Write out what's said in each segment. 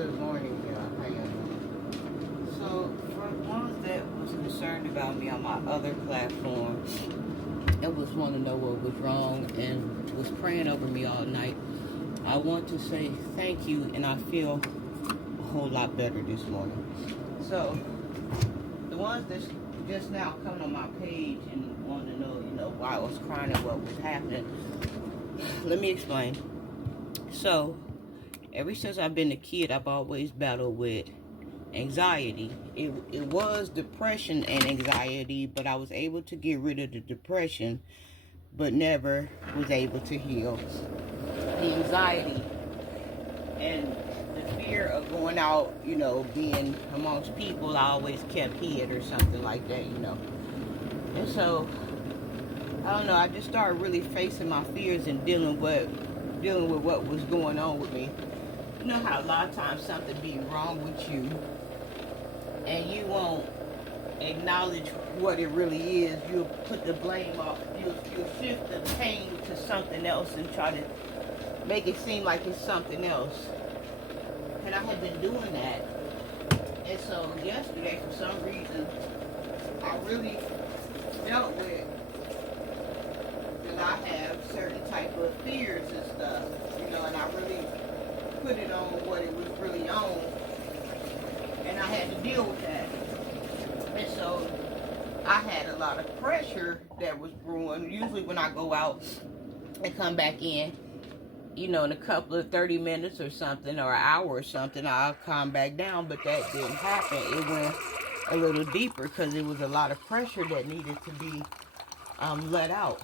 Good morning, y'all. How y'all doing? So, for ones that was concerned about me on my other platform and was want to know what was wrong and was praying over me all night, I want to say thank you, and I feel a whole lot better this morning. So, the ones that just now coming on my page and want to know, why I was crying and what was happening, let me explain. So, ever since I've been a kid, I've always battled with anxiety. It was depression and anxiety, but I was able to get rid of the depression, but never was able to heal the anxiety and the fear of going out, being amongst people. I always kept hid or something like that. And so, I don't know, I just started really facing my fears and dealing with what was going on with me. You know how a lot of times something be wrong with you and you won't acknowledge what it really is. You'll put the blame off. You'll shift the pain to something else and try to make it seem like it's something else. And I had been doing that. And so yesterday, for some reason, I really dealt with that I have certain type of fears and stuff, and I really put it on what it was really on, and I had to deal with that. And so I had a lot of pressure that was brewing. Usually when I go out and come back in, in a couple of 30 minutes or something, or an hour or something, I'll calm back down, but that didn't happen. It went a little deeper because it was a lot of pressure that needed to be let out.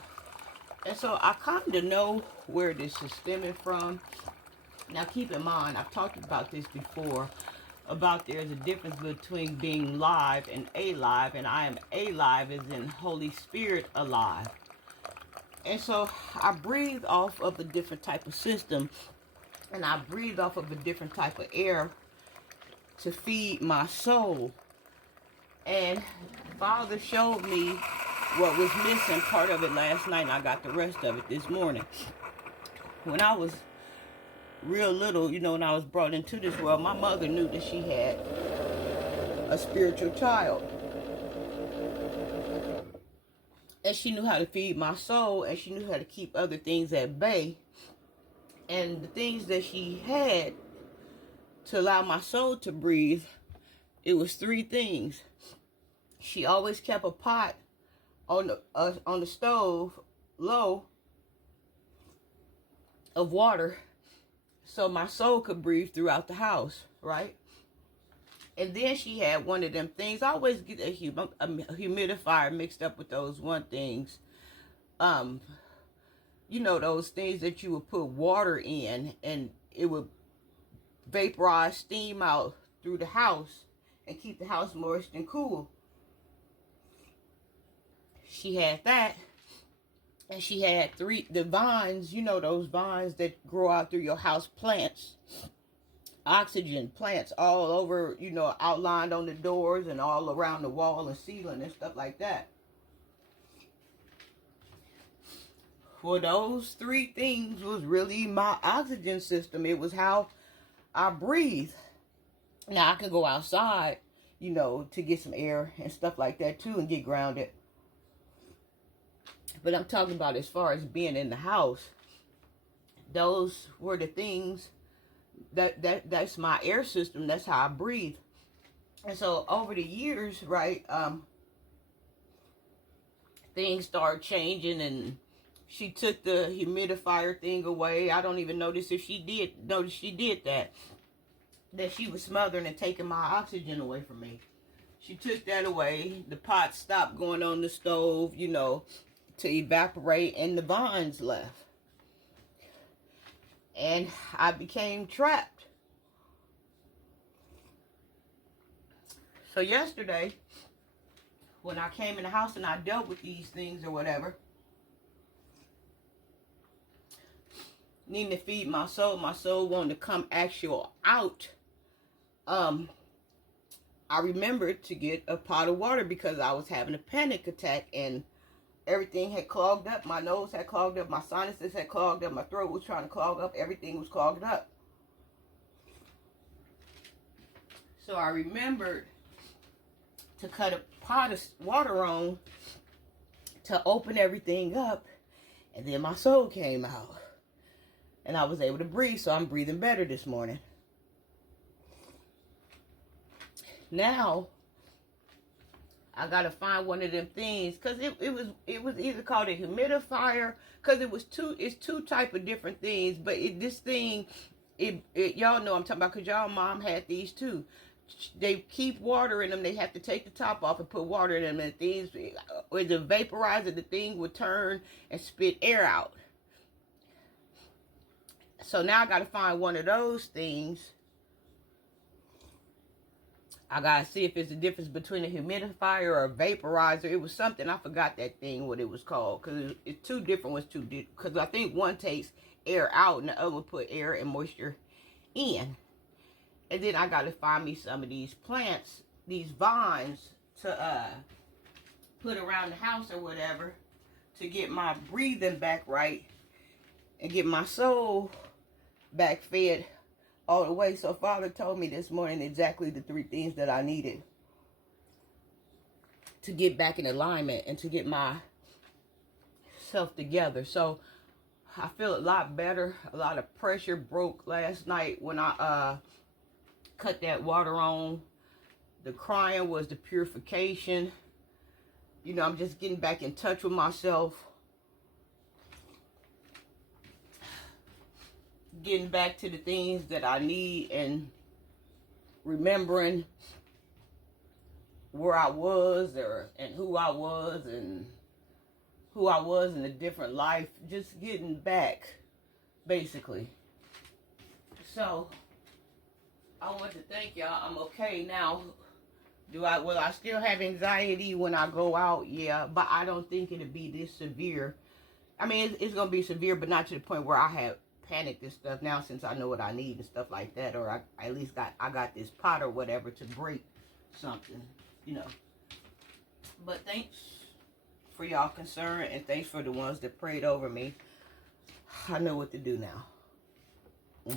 And so I kind of know where this is stemming from. Now keep in mind, I've talked about this before, about there's a difference between being live and alive, and I am alive as in Holy Spirit alive. And so I breathe off of a different type of system, and I breathe off of a different type of air to feed my soul. And Father showed me what was missing, part of it last night, and I got the rest of it this morning. When I was real little, when I was brought into this world, my mother knew that she had a spiritual child. And she knew how to feed my soul, and she knew how to keep other things at bay. And the things that she had to allow my soul to breathe, it was three things. She always kept a pot on the stove low of water so my soul could breathe throughout the house, right? And then she had one of them things. I always get a humidifier mixed up with those things. Those things that you would put water in and it would vaporize steam out through the house and keep the house moist and cool. She had that. And she had the vines, those vines that grow out through your house, plants, oxygen plants all over, outlined on the doors and all around the wall and ceiling and stuff like that. Well, those three things was really my oxygen system. It was how I breathe. Now, I can go outside, to get some air and stuff like that too and get grounded. But I'm talking about as far as being in the house. Those were the things that's my air system. That's how I breathe. And so over the years, right, things started changing, and she took the humidifier thing away. I don't even notice if she did that. That she was smothering and taking my oxygen away from me. She took that away. The pot stopped going on the stove, to evaporate, and the vines left. And I became trapped. So yesterday, when I came in the house and I dealt with these things or whatever, needing to feed my soul wanted to come out. I remembered to get a pot of water because I was having a panic attack and everything had clogged up. My nose had clogged up. My sinuses had clogged up. My throat was trying to clog up. Everything was clogged up. So I remembered to cut a pot of water on to open everything up. And then my soul came out. And I was able to breathe. So I'm breathing better this morning. Now, I gotta find one of them things, cause it was either called a humidifier, cause it's two type of different things, but this thing, y'all know I'm talking about, cause y'all mom had these too. They keep water in them. They have to take the top off and put water in them, and things with the vaporizer, the thing would turn and spit air out. So now I gotta find one of those things. I gotta see if it's a difference between a humidifier or a vaporizer. It was something, I forgot that thing, what it was called. Because it's two different ones, because I think one takes air out and the other one put air and moisture in. And then I gotta find me some of these plants, these vines, to put around the house or whatever, to get my breathing back right and get my soul back fed all the way. So Father told me this morning exactly the 3 things that I needed to get back in alignment and to get myself together. So I feel a lot better. A lot of pressure broke last night when I cut that water on. The crying was the purification. You know, I'm just getting back in touch with myself. Getting back to the things that I need and remembering where I was and who I was in a different life. Just getting back, basically. So I want to thank y'all. I'm okay now. Will I still have anxiety when I go out? Yeah, but I don't think it'll be this severe. I mean, it's going to be severe, but not to the point where I have panicked and stuff now, since I know what I need and stuff like that, or I at least got this pot or whatever to break something, you know. But thanks for y'all concern, and thanks for the ones that prayed over me. I know what to do now.